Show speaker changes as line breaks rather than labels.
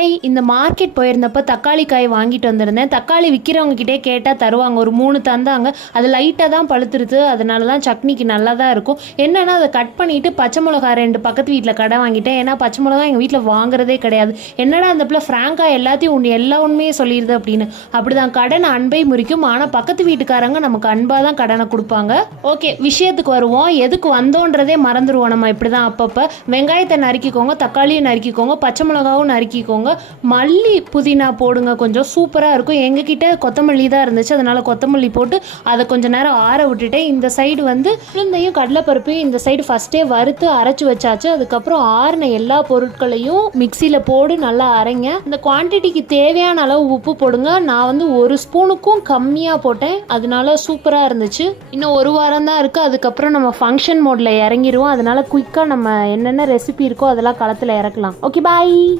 Hi இந்த market போயிருந்தப்போ தக்காளி காய் வாங்கிட்டு வந்திருந்தேன். தக்காளி விற்கிறவங்கக்கிட்டே கேட்டால் தருவாங்க. ஒரு மூணு தந்தாங்க. அது லைட்டாக தான் பழுத்துருது. அதனால தான் சட்னிக்கு நல்லா தான் இருக்கும். என்னென்னா அதை கட் பண்ணிவிட்டு பச்சை மிளகா ரெண்டு பக்கத்து வீட்டில் கடை வாங்கிட்டேன். ஏன்னா பச்சை மிளகா எங்கள் வீட்டில் வாங்குறதே கிடையாது. என்னடா அந்த பிள்ளை ஃப்ராங்காக எல்லாத்தையும் உன் எல்லா உண்மையும் சொல்லிடுது அப்படின்னு. அப்படிதான். கடன் அன்பை முறிக்கும். ஆனால் பக்கத்து வீட்டுக்காரங்க நமக்கு அன்பாக தான் கடனை கொடுப்பாங்க. ஓகே விஷயத்துக்கு வருவோம். எதுக்கு வந்தோன்றதே மறந்துடுவோம் நம்ம இப்படி தான் அப்பப்போ. வெங்காயத்தை நறுக்கிக்கோங்க தக்காளியும் நறுக்கிக்கோங்க பச்சை மிளகாவும் நறுக்கிக்கோங்க. மல்லி புதினா போடுங்க கொஞ்சம் சூப்பராக இருக்கும். எங்ககிட்ட கொத்தமல்லி தான் இருந்துச்சு. அதனால் கொத்தமல்லி போட்டு அதை கொஞ்சம் நேரம் ஆற விட்டுட்டேன். இந்த சைடு வந்து உளுந்தையும் கடலைப்பருப்பையும் இந்த சைடு ஃபஸ்ட்டே வறுத்து அரைச்சி வச்சாச்சு. அதுக்கப்புறம் ஆறின எல்லா பொருட்களையும் மிக்சியில் போடு நல்லா அரைங்க. இந்த குவான்டிட்டிக்கு தேவையான அளவு உப்பு போடுங்க. நான் வந்து ஒரு ஸ்பூனுக்கும் கம்மியாக போட்டேன். அதனால சூப்பராக இருந்துச்சு. இன்னும் ஒரு வாரம் தான் இருக்குது அதுக்கப்புறம் நம்ம ஃபங்க்ஷன் மோடில் இறங்கிடுவோம் அதனால குயிக்காக நம்ம என்னென்ன ரெசிபி இருக்கோ அதெல்லாம் களத்தில் இறக்கலாம். Okay bye